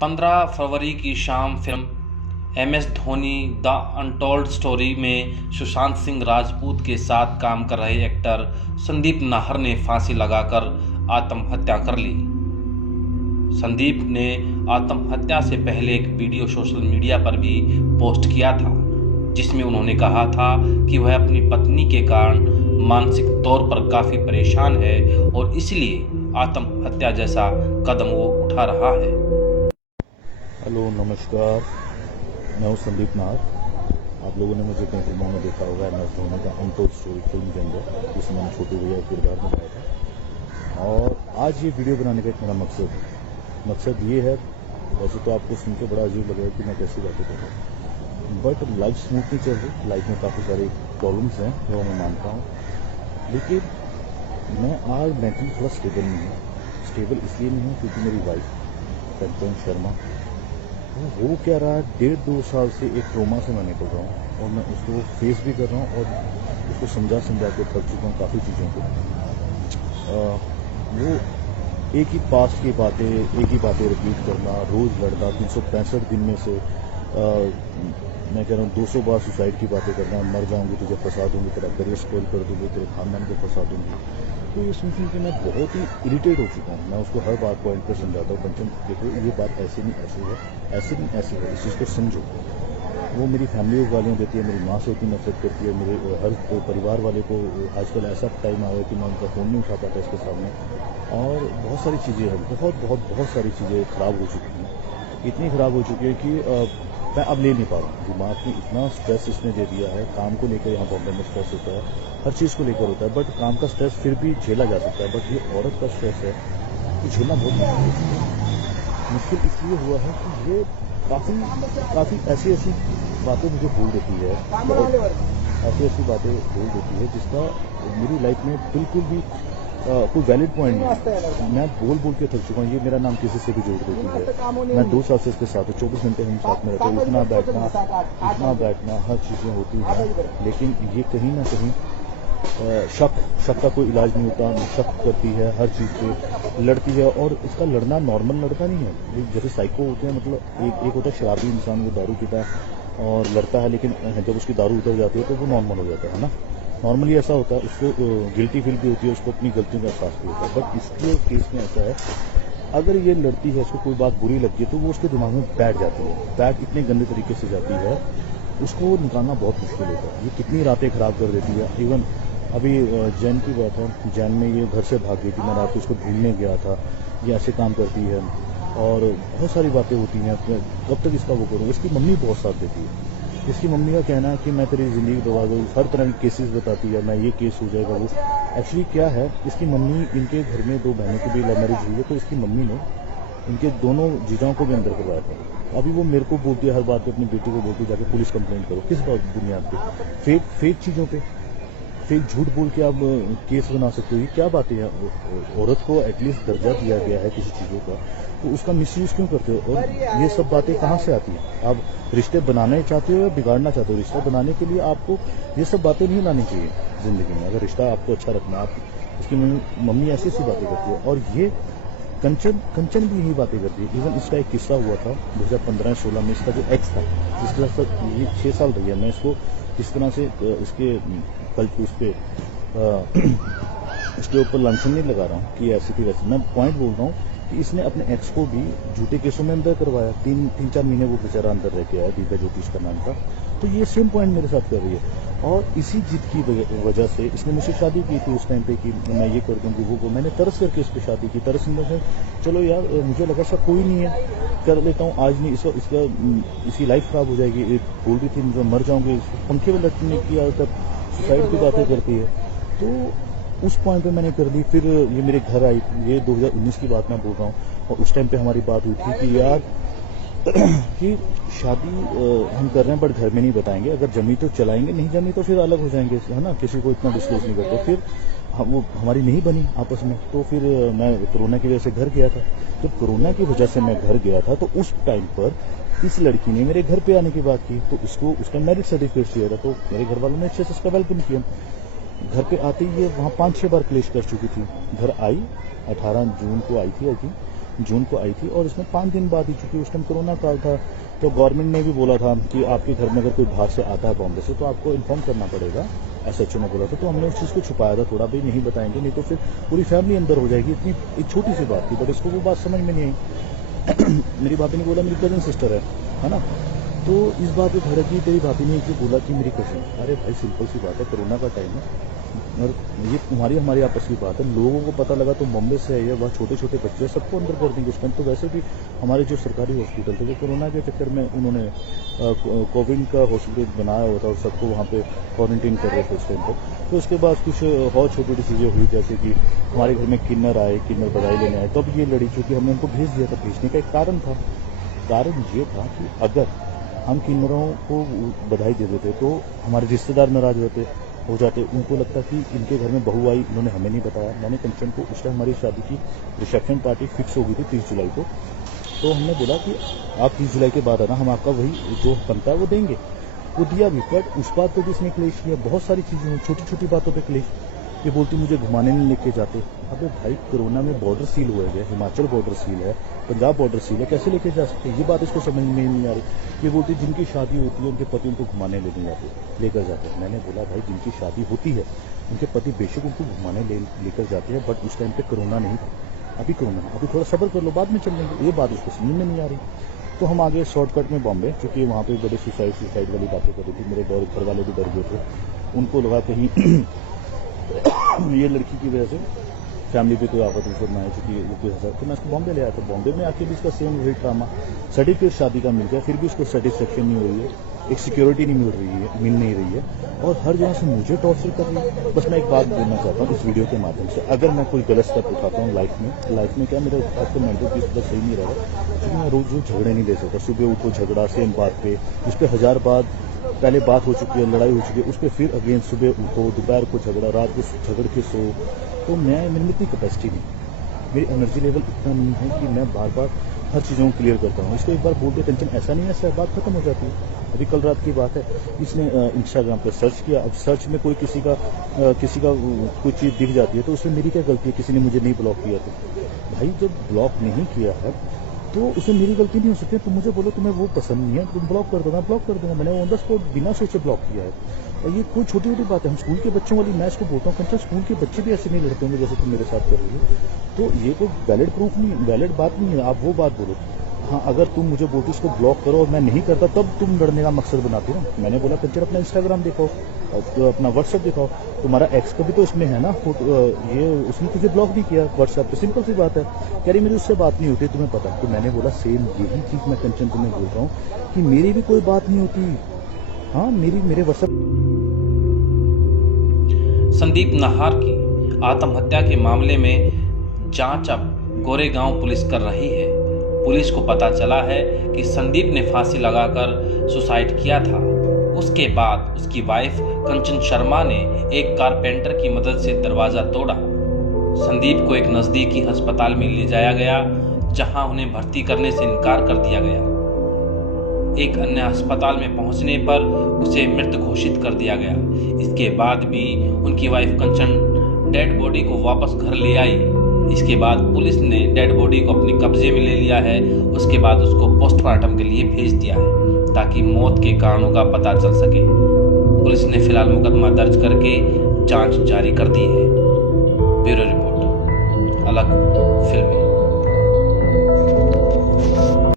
15 फरवरी की शाम film MS Dhoni the untold story में सुशांत सिंह राजपूत के साथ काम कर रहे एक्टर संदीप नाहर ने फांसी लगाकर आत्महत्या कर ली। संदीप ने आत्महत्या से पहले एक वीडियो सोशल मीडिया पर भी पोस्ट किया था, जिसमें उन्होंने कहा था कि वह अपनी पत्नी के कारण मानसिक तौर पर काफ़ी परेशान है और इसलिए आत्महत्या जैसा कदम वो उठा रहा है। हेलो नमस्कार, मैं हूँ संदीप नाहर। आप लोगों ने मुझे कई फिल्मों में देखा होगा, एमएस धोनी का अनटोल्ड स्टोरी फिल्म के अंदर, जिसमें मैंने छोटे भैया किरदार निभाया था। और आज ये वीडियो बनाने का एक मेरा मकसद ये है, वैसे तो आपको सुन के बड़ा अजीब लगेगा कि मैं कैसी बातें कर रहा हूँ, बट लाइफ स्मूथ नहीं चल रही। लाइफ में काफ़ी सारे प्रॉब्लम्स हैं जो मैं मानता हूँ, लेकिन मैं आज मेंटली थोड़ा स्टेबल नहीं हूँ। स्टेबल इसलिए नहीं हूँ क्योंकि मेरी वाइफ कंचन शर्मा वो क्या रहा है, 1.5-2 साल से एक ट्रोमा से मैं निकल रहा हूँ और मैं उसको फेस भी कर रहा हूँ और उसको समझा के थक चुका हूँ काफ़ी चीज़ों को। वो एक ही पास्ट की बातें रिपीट करना, रोज़ लड़ना, 365 दिन में से मैं कह रहा हूँ 200 बार सुसाइड की बातें करना, मर जाऊंगी तुझे फंसा दूंगी, तेरा करियर स्पॉइल कर दूंगी, तेरे खानदान को फंसा दूंगी। तो ये सुन के मैं बहुत ही इरिटेट हो चुका हूँ। मैं उसको हर बात पॉइंट पर समझाता हूँ, कंचन देखो ये बात ऐसे नहीं ऐसे है, ऐसे नहीं ऐसे है, इस चीज़ को समझो। वो मेरी फैमिली को गालियाँ देती है, मेरी माँ से इतनी नफरत करती है, मेरे हर परिवार वाले को आजकल ऐसा टाइम आया कि मैं उनका फ़ोन नहीं उठा पाता इसके सामने। और बहुत सारी चीज़ें हैं, बहुत सारी चीज़ें ख़राब हो चुकी हैं, इतनी ख़राब हो चुकी है कि मैं अब ले नहीं पा रहा हूँ। दिमाग में इतना स्ट्रेस इसने दे दिया है, काम को लेकर यहाँ बॉम्बे में स्ट्रेस होता है, हर चीज़ को लेकर होता है, बट काम का स्ट्रेस फिर भी झेला जा सकता है, बट ये औरत का स्ट्रेस है ये झेलना बहुत मुश्किल इसलिए हुआ है कि ये काफ़ी ऐसी बातें मुझे बोल देती है, ऐसी बातें बोल देती है जिसका मेरी लाइफ में बिल्कुल भी कोई वैलिड पॉइंट नहीं। मैं बोल के थक चुका हूँ। ये मेरा नाम किसी से भी जोड़ देती है। मैं 2 साल से इसके साथ हूँ, 24 घंटे हम साथ में रहते हैं, उठना बैठना हर चीज़ें होती हैं, लेकिन ये कहीं ना कहीं शक का कोई इलाज नहीं होता। शक करती है, हर चीज़ पे लड़ती है, और इसका लड़ना नॉर्मल लड़का नहीं है। जैसे साइको होते हैं, मतलब एक होता है शराबी इंसान, वो दारू पीता है और लड़ता है, लेकिन जब उसकी दारू उतर जाती है तो वो नॉर्मल हो जाता है ना। नॉर्मली ऐसा होता है, उसको गिल्टी फील भी होती है, उसको अपनी गलतियों का एहसास भी होता है। बट इसके केस में ऐसा है, अगर ये लड़ती है, इसको कोई बात बुरी लगती है तो वो उसके दिमाग में बैठ जाती है। बैठ इतने गंदे तरीके से जाती है, उसको निकालना बहुत मुश्किल होता है। ये कितनी रातें खराब कर देती है। इवन अभी जैन की बात है, जैन में ये घर से भाग गई थी, मैं रात को उसको ढूंढने गया था। ये ऐसे काम करती है और बहुत सारी बातें होती हैं। कब तक इसका वो करूँ। इसकी मम्मी बहुत साथ देती है। इसकी मम्मी का कहना है कि मैं तेरी ज़िंदगी बर्बाद हो, हर तरह के केसेस बताती है, मैं ये केस हो जाएगा वो। एक्चुअली क्या है, इसकी मम्मी, इनके घर में 2 बहनों की भी लव मैरिज हुई है, तो इसकी मम्मी ने इनके दोनों जीजाओं को भी अंदर करवाया था। अभी वो मेरे को बोलती है हर बात पे, अपनी बेटी को बोलती है जाके पुलिस कंप्लेंट करो। किस बात बुनियाद पे? फेक चीज़ों पे, फेक झूठ बोल के आप केस बना सकते हो। ये क्या बातें हैं? औरत को एटलीस्ट दर्जा दिया गया है किसी चीज़ों का, तो उसका मिसयूज क्यों करते हो? और ये सब बातें कहाँ से आती हैं? आप रिश्ते बनाना चाहते हो या बिगाड़ना चाहते हो? रिश्ता बनाने के लिए आपको ये सब बातें नहीं लानी चाहिए जिंदगी में। अगर रिश्ता आपको अच्छा रखना, आप उसकी मम्मी ऐसी बातें करती है, और ये कंचन भी यही बातें करती है। इवन इसका एक किस्सा हुआ था 2015-16 में। इसका जो एक्स था, जिसके साथ ये 6 साल रही है, मैं इसको इस तरह से इसके कल उस पर इसके ऊपर लांछन नहीं लगा रहा हूँ कि ऐसी थी वैसी। मैं पॉइंट बोल रहा हूँ कि इसने अपने एक्स को भी झूठे केसों में अंदर करवाया। 3-4 महीने वो बेचारा अंदर रह के आया, दिव्या ज्योतिष का नाम था। तो ये सेम पॉइंट मेरे साथ कर रही है, और इसी जिद की वजह से इसने मुझसे शादी की थी उस टाइम पे कि मैं ये कर दूंगी वो। मैंने तरस करके इस पर शादी की। तरस में चलो यार, मुझे लगा सा कोई नहीं है, कर लेता हूँ। आज नहीं, इसकी लाइफ खराब हो जाएगी। बोल रही थी मुझे मर जाऊंगी, पंखे में लटकने की आदत, सुसाइड की बातें करती है। तो उस पॉइंट पे मैंने कर दी। फिर ये मेरे घर आई, ये 2019 की बात मैं बोल रहा हूँ, और उस टाइम पे हमारी बात हुई थी कि यार कि शादी हम कर रहे हैं, बट घर में नहीं बताएंगे, अगर जमी तो चलाएंगे, नहीं जमी तो फिर अलग हो जाएंगे, है ना, किसी को इतना डिस्क्लोज नहीं करते। फिर वो हमारी नहीं बनी आपस में, तो फिर मैं कोरोना की वजह से घर गया था। जब कोरोना की वजह से मैं घर गया था, तो उस टाइम पर इस लड़की ने मेरे घर पे आने की बात की, तो इसको उसका मैरिज सर्टिफिकेट चाहिए था। तो मेरे घर वालों ने अच्छे से उसका वेलकम किया। घर पे आते ही ये वहाँ 5-6 बार क्लेश कर चुकी थी। घर आई, 18 जून को आई थी आई थिंक, जून को आई थी और इसमें 5 दिन बाद ही, चूंकि उस टाइम कोरोना काल था, तो गवर्नमेंट ने भी बोला था कि आपके घर में अगर कोई बाहर से आता है बॉम्बे से तो आपको इन्फॉर्म करना पड़ेगा, SHO ने बोला था। तो हमने उस चीज़ को छुपाया था थोड़ा, भाई नहीं बताएंगे नहीं तो फिर पूरी फैमिली अंदर हो जाएगी। इतनी एक छोटी सी बात थी, बट इसको वो बात समझ में नहीं आई। मेरी भाभी ने बोला मेरी कजन सिस्टर है ना, तो इस बात पे भड़क गई। तेरी भाभी ने एक बोला कि मेरी कजन। अरे भाई सिंपल सी बात है, कोरोना का टाइम है और ये तुम्हारी हमारी आपस की बात है। लोगों को पता लगा तो बॉम्बे से है, वहाँ छोटे छोटे बच्चे सबको अंदर कर देंगे उस टाइम। तो वैसे भी हमारे जो सरकारी हॉस्पिटल थे वो कोरोना के चक्कर में उन्होंने कोविड का हॉस्पिटल बनाया हुआ था और सबको वहाँ पे क्वारंटीन कर रहे थे उस टाइम पर। तो उसके बाद कुछ और छोटी छोटी चीज़ें हुई, जैसे कि हमारे घर में किन्नर आए, किन्नर बधाई लेने आए, तब ये लड़ी। चूँकि हमने उनको भेज दिया था, भेजने का एक कारण था। कारण ये था कि अगर हम किन्नरों को बधाई दे देते तो हमारे रिश्तेदार नाराज हो जाते। उनको लगता कि इनके घर में बहू आई, इन्होंने हमें नहीं बताया। मैंने कंचन को, उस टाइम हमारी शादी की रिसेप्शन पार्टी फिक्स हो गई थी 30 जुलाई को, तो हमने बोला कि आप 30 जुलाई के बाद आना, हम आपका वही जो बनता है वो देंगे। वो दिया भी, बट उस बात पर भी इसने क्लेश किया। बहुत सारी चीज़ें हुई, छोटी छोटी बातों पर क्लेश। ये बोलती मुझे घुमाने नहीं लेके जाते। अबे भाई कोरोना में बॉर्डर सील हुए गए, हिमाचल बॉर्डर सील है, पंजाब बॉर्डर सील है, कैसे लेके जा सकते हैं? ये बात इसको समझ में नहीं आ रही। ये बोलती जिनकी शादी होती है उनके पति उनको घुमाने लेकर जाते हैं। मैंने बोला भाई जिनकी शादी होती है उनके पति बेशक उनको घुमाने लेकर जाते हैं, बट उस टाइम पे कोरोना नहीं था। अभी कोरोना, अभी थोड़ा सब्र कर लो, बाद में चल लेंगे। ये बात उसको समझ में नहीं आ रही। तो हम आगे शॉर्टकट में बॉम्बे, क्योंकि वहाँ पे बड़े सुसाइड वाली बातें कर रही थी। मेरे घर वाले भी डर गए थे, उनको लगा कहीं ये लड़की की वजह से फैमिली पे कोई आफत उफत ना है, चूँकि वो कोई हंसा। तो मैं उसको बॉम्बे ले आया था। बॉम्बे में आके भी इसका सेम वही ड्रामा। सर्टिफिकेट शादी का मिल गया, फिर भी उसको सेटिस्फेक्शन नहीं हो रही है, एक सिक्योरिटी नहीं मिल नहीं रही है, और हर जगह से मुझे टॉर्चर कर रही है। बस मैं एक बात बोलना चाहता हूँ इस वीडियो के माध्यम से, अगर मैं कोई गलत स्टेप उठाता हूँ लाइफ में क्या मेरा आजकल मेंटल पीस बस सही नहीं रहा, क्योंकि मैं रोज झगड़े नहीं ले सकता। सुबह उठो झगड़ा सेम बात पे, उस पर 1000 बात पहले बात हो चुकी है, लड़ाई हो चुकी है, उस पर फिर अगेन सुबह उठो, दोपहर को झगड़ा, रात को झगड़ के सो। तो मेरे में इतनी कैपेसिटी नहीं, मेरी एनर्जी लेवल इतना नहीं है कि मैं बार बार हर चीज़ों को क्लियर करता हूँ। इसको एक बार बोलते टेंशन ऐसा नहीं है, ऐसा बात खत्म हो जाती है। अभी कल रात की बात है, इसने इंस्टाग्राम पर सर्च किया। अब सर्च में कोई किसी का कोई चीज़ दिख जाती है तो उसमें मेरी क्या गलती है? किसी ने मुझे नहीं ब्लॉक किया तो भाई जब ब्लॉक नहीं किया है तो उसमें मेरी गलती नहीं हो सकती। तुम मुझे बोलो तुम्हें वो पसंद नहीं है, तुम ब्लॉक कर दो, मैं ब्लॉक कर दूंगा। मैंने ऑन द स्पॉट बिना सोचे ब्लॉक किया है। और ये कोई छोटी छोटी बात है, हम स्कूल के बच्चों वाली, मैं इसको बोलता हूँ कंचन स्कूल के बच्चे भी ऐसे नहीं लड़ते होंगे जैसे तुम मेरे साथ कर रही हो। तो ये कोई वैलिड प्रूफ नहीं, वैलिड बात नहीं है। आप वो बात बोलो, हाँ अगर तुम मुझे बोलते इसको ब्लॉक करो और मैं नहीं करता तब तुम लड़ने का मकसद बनाते हो। मैंने बोला कंचन अपना इंस्टाग्राम दिखाओ, तो अपना व्हाट्सएप दिखाओ, तुम्हारा एक्स का भी तो इसमें है ना, ये उसने तुझे ब्लॉक नहीं किया व्हाट्सएप पे, सिंपल सी बात है। कह रही मेरी उससे बात नहीं होती, तुम्हें पता। तो मैंने बोला सेम यही चीज मैं कंचन तुम्हें बोल रहा हूँ कि मेरी भी कोई बात नहीं होती। हाँ मेरे व्हाट्सएप। संदीप नाहर की आत्महत्या के मामले में जांच अब गोरेगांव पुलिस कर रही है। पुलिस को पता चला है कि संदीप ने फांसी लगाकर सुसाइड किया था। उसके बाद उसकी वाइफ कंचन शर्मा ने एक कारपेंटर की मदद से दरवाजा तोड़ा। संदीप को एक नज़दीकी अस्पताल में ले जाया गया, जहां उन्हें भर्ती करने से इनकार कर दिया गया। एक अन्य अस्पताल में पहुंचने पर उसे मृत घोषित कर दिया गया। इसके बाद भी उनकी वाइफ कंचन डेड बॉडी को वापस घर ले आई। इसके बाद पुलिस ने डेड बॉडी को अपने कब्जे में ले लिया है। उसके बाद उसको पोस्टमार्टम के लिए भेज दिया है ताकि मौत के कारणों का पता चल सके। पुलिस ने फिलहाल मुकदमा दर्ज करके जांच जारी कर दी है। ब्यूरो रिपोर्ट, अलग फिल्में।